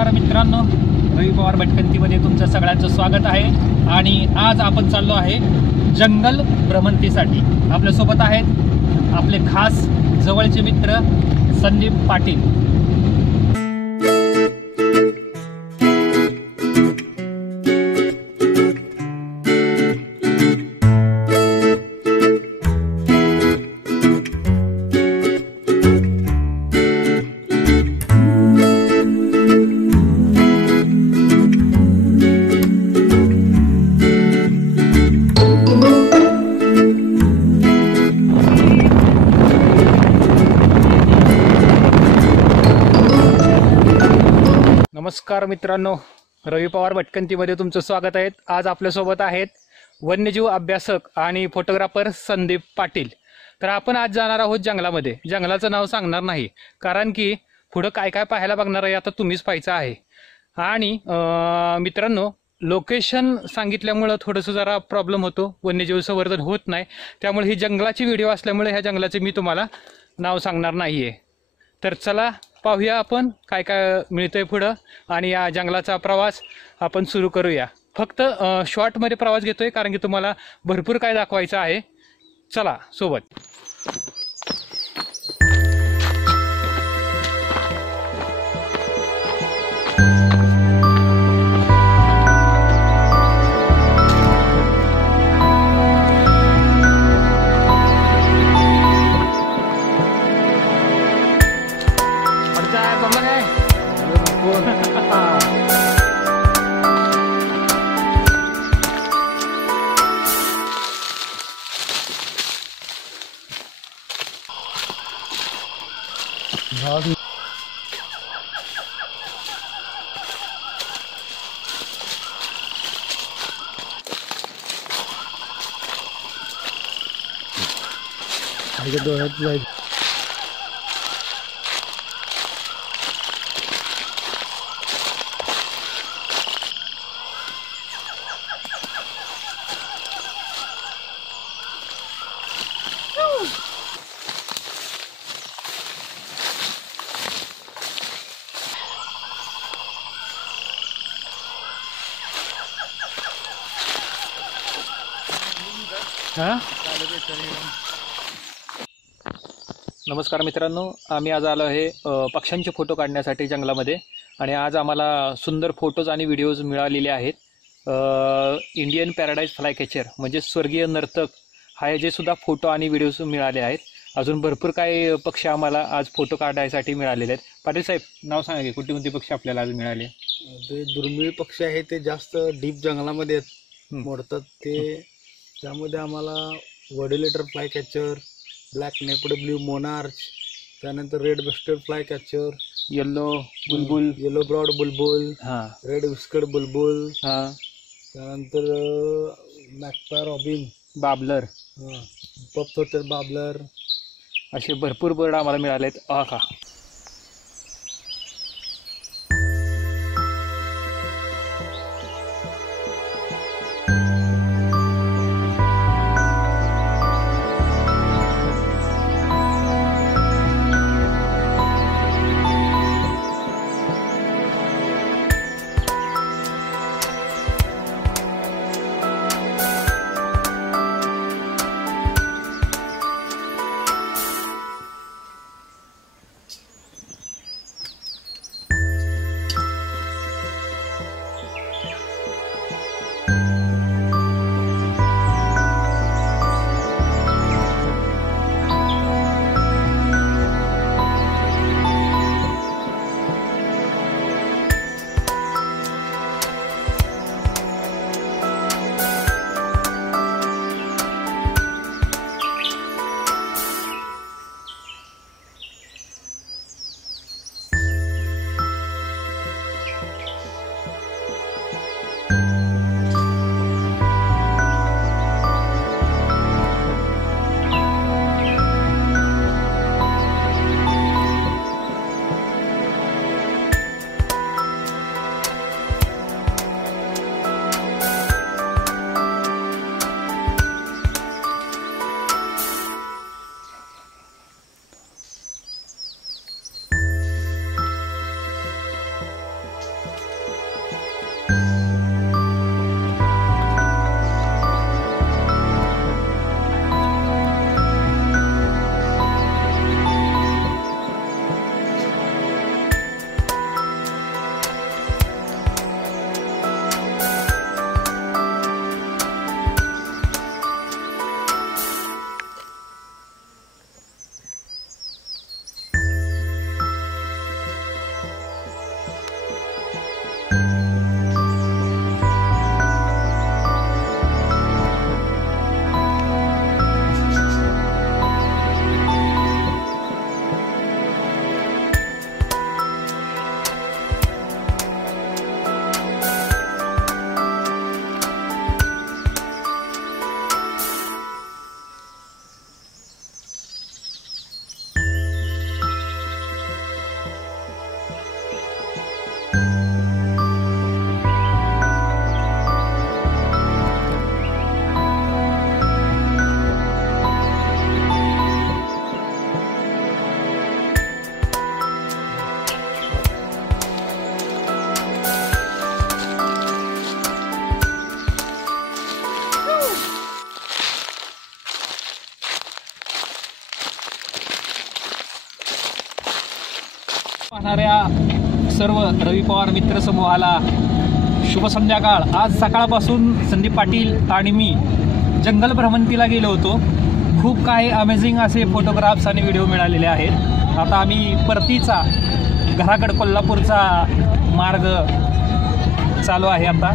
नमस्कार मित्रांनो, रवी पवार भटकंतीमध्ये तुमचं सगळ्यांचं स्वागत आहे। आणि आज आपण चाललो आहे जंगल भ्रमंतीसाठी। आपल्यासोबत आहेत आपले खास जवळचे मित्र संदीप पाटील। नमस्कार मित्रांनो, रवी पवार भटकंतीमध्ये तुमचं स्वागत आहे। आज आपल्यासोबत आहेत वन्यजीव अभ्यासक आणि फोटोग्राफर संदीप पाटील। तर आपण आज जाणार आहोत जंगलामध्ये। जंगलाचं नाव सांगणार नाही, कारण की पुढं काय काय पाहायला बघणार आहे आता तुम्हीच पाहायचं आहे। आणि मित्रांनो, लोकेशन सांगितल्यामुळं थोडंसं जरा प्रॉब्लेम होतो, वन्यजीव संवर्धन होत नाही। त्यामुळे ही जंगलाची व्हिडिओ असल्यामुळे ह्या जंगलाचे मी तुम्हाला नाव सांगणार नाही आहे। तर चला पाहूया आपण काय काय मिळतंय पुढं, आणि या जंगलाचा प्रवास आपण सुरू करूया। फक्त शॉर्टमध्ये प्रवास घेतोय, कारण की तुम्हाला भरपूर काय दाखवायचं आहे। चला सोबत। डोळ्यात जाईल। नमस्कार मित्रांनो, आम्ही आज आलो आहे पक्ष्यांचे फोटो काढण्यासाठी जंगलामध्ये। आणि आज आम्हाला सुंदर फोटोज आणि व्हिडिओज मिळालेले आहेत। इंडियन पॅराडाईज फ्लाय कॅचर म्हणजे स्वर्गीय नर्तक हा जे सुद्धा फोटो आणि व्हिडिओज मिळाले आहेत। अजून भरपूर काही पक्षी आम्हाला आज फोटो काढण्यासाठी मिळालेले आहेत। पाटील साहेब, नाव सांगा की कोणते कोणते पक्षी आपल्याला आज मिळाले? ते दुर्मिळ पक्षी आहेत, ते जास्त डीप जंगलामध्ये मोडतात ते। त्यामध्ये आम्हाला verditer flycatcher, black naped blue monarch, त्यानंतर red breasted flycatcher, yellow bulbul, yellow browed bulbul, red whiskered bulbul, त्यानंतर magpie robin, babbler, puff throated babbler, असे भरपूर बर्ड आम्हाला मिळालेत। का पाहणाऱ्या सर्व रवी पवार मित्र समूहाला शुभ संध्याकाळ। आज सकाळपासून संदीप पाटील आणि मी जंगल भ्रमंतीला गेलो होतो। खूप काही अमेझिंग असे फोटोग्राफ्स आणि व्हिडिओ मिळालेले आहेत। आता आम्ही परतीचा घराकडे कोल्हापूरचा मार्ग चालू आहे आता।